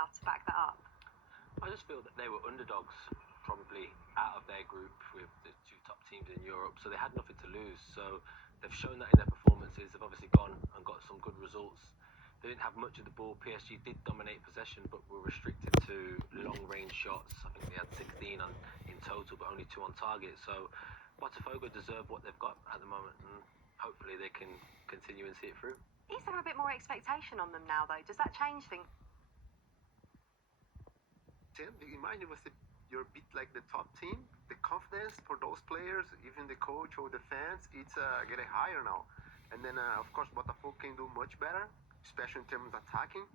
now to back that up? I just feel that they were underdogs, probably out of their group with the two top teams in Europe, so they had nothing to lose. So they've shown that in their performances. They've obviously gone and got some good results. They didn't have much of the ball. PSG did dominate possession, but were restricted to long-range shots. I think they had 16 in total, but only 2 on target. So Botafogo deserve what they've got at the moment, and hopefully they can continue and see it through. Is there a bit more expectation on them now, though? Does that change things? Imagine you're a bit like the top team. The confidence for those players, even the coach or the fans, it's getting higher now. And then, of course, Botafogo can do much better, especially in terms of attacking.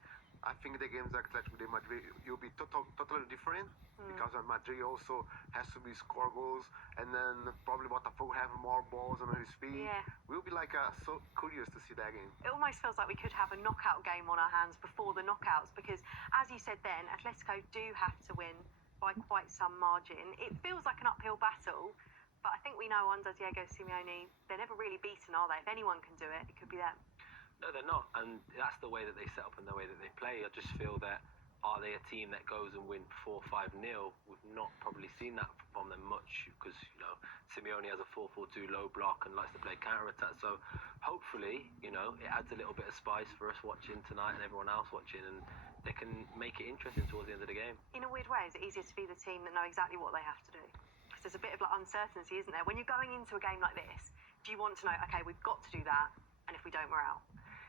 I think the games like Atletico de Madrid will be totally different because Madrid also has to score goals, and then probably Botafogo have more balls on his feet. Yeah. We'll be so curious to see that game. It almost feels like we could have a knockout game on our hands before the knockouts because, as you said then, Atletico do have to win by quite some margin. It feels like an uphill battle, but I think we know under Diego Simeone, they're never really beaten, are they? If anyone can do it, it could be them. No, they're not, and that's the way that they set up and the way that they play. I just feel that, are they a team that goes and win 4-5-0? We've not probably seen that from them much because, Simeone has a 4-4-2 low block and likes to play counter-attack. So hopefully, it adds a little bit of spice for us watching tonight and everyone else watching, and they can make it interesting towards the end of the game. In a weird way, is it easier to be the team that know exactly what they have to do? Because there's a bit of uncertainty, isn't there? When you're going into a game like this, do you want to know, okay, we've got to do that, and if we don't, we're out?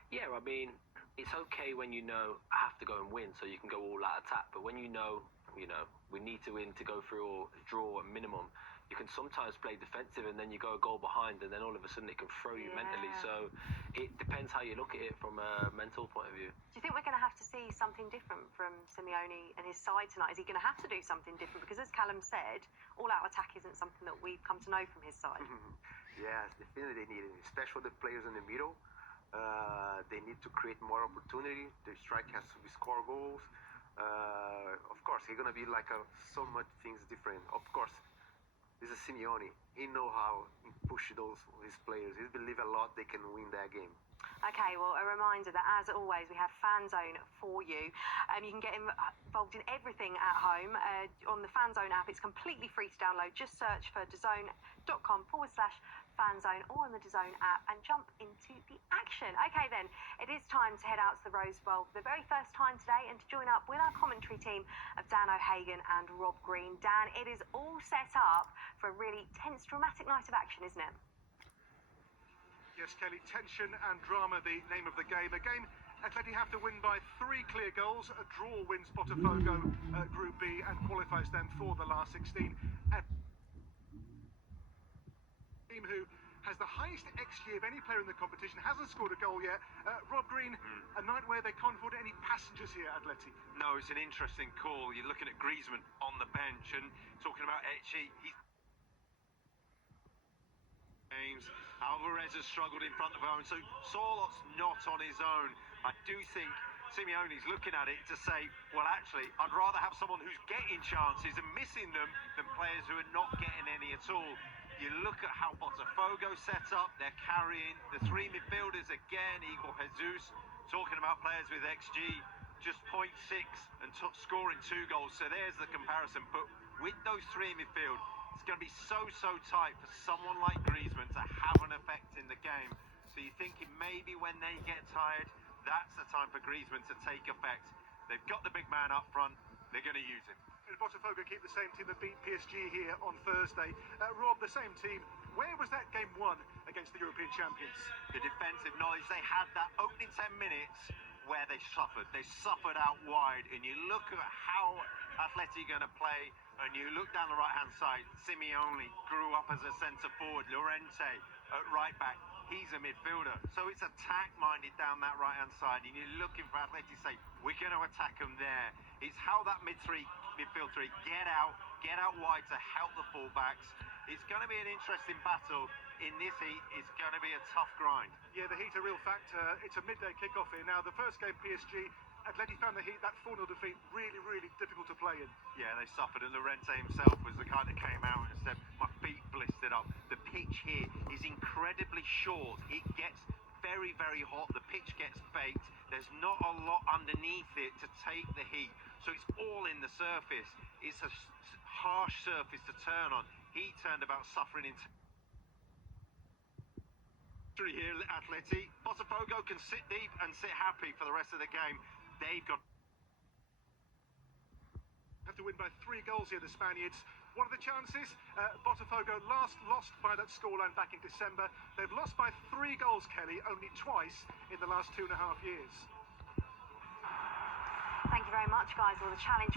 Yeah, I mean, it's okay when I have to go and win, so you can go all out attack. But when we need to win to go through or draw at minimum, you can sometimes play defensive and then you go a goal behind, and then all of a sudden it can throw you mentally. So it depends how you look at it from a mental point of view. Do you think we're going to have to see something different from Simeone and his side tonight? Is he going to have to do something different? Because as Callum said, all-out attack isn't something that we've come to know from his side. Yes, definitely they need it, especially the players in the middle. They need to create more opportunity. The strike has to score goals. Of course, he's going to be so much things different. Of course, this is Simeone. He know how to push his players. He believe a lot they can win that game. Okay, well, a reminder that, as always, we have FanZone for you. You can get involved in everything at home on the FanZone app. It's completely free to download. Just search for DAZN.com/FanZone or on the DAZN app and jump into the action. Okay, then, it is time to head out to the Rose Bowl for the very first time today and to join up with our commentary team of Dan O'Hagan and Rob Green. Dan, it is all set up for a really tense, dramatic night of action, isn't it? Yes, Kelly, tension and drama, the name of the game. A game Atleti have to win by 3 clear goals. A draw wins Botafogo Group B and qualifies them for the last 16. A team who has the highest XG of any player in the competition, hasn't scored a goal yet. Rob Green, a night where they can't afford any passengers here, Atleti. No, it's an interesting call. You're looking at Griezmann on the bench and talking about XG. Alvarez has struggled in front of home, so Sorlot's not on his own. I do think Simeone's looking at it to say, well, actually, I'd rather have someone who's getting chances and missing them than players who are not getting any at all. You look at how Botafogo set up, they're carrying the 3 midfielders again. Igor Jesus, talking about players with XG, just 0.6 and scoring 2 goals. So there's the comparison. But with those 3 in midfield, it's going to be so tight for someone like Griezmann to have an effect in the game. So you're thinking maybe when they get tired, that's the time for Griezmann to take effect. They've got the big man up front, they're going to use him. And Botafogo keep the same team that beat PSG here on Thursday. Rob, the same team. Where was that game won against the European champions? The defensive knowledge, they had that opening 10 minutes where they suffered. They suffered out wide, and you look at how Atleti are going to play, and you look down the right-hand side, Simeone grew up as a centre-forward, Llorente at right-back, he's a midfielder. So it's attack-minded down that right-hand side, and you're looking for Atleti to say, we're going to attack them there. It's how that midfield three, get out wide to help the full-backs. It's going to be an interesting battle. In this heat, it's going to be a tough grind. Yeah, the heat a real factor. It's a midday kickoff here. Now, the first game, PSG, Atleti found the heat, that 4-0 defeat, really difficult to play in. Yeah, they suffered, and Llorente himself was the guy that came out and said, my feet blistered up. The pitch here is incredibly short. It gets very hot. The pitch gets baked. There's not a lot underneath it to take the heat. So it's all in the surface. It's a harsh surface to turn on. He turned about suffering into here at Atleti. Botafogo can sit deep and sit happy for the rest of the game. They've got have to win by 3 goals here, the Spaniards. What are the chances? Botafogo last lost by that scoreline back in December. They've lost by 3 goals, Kelly, only twice in the last 2.5 years. Thank you very much, guys. Well, the challenge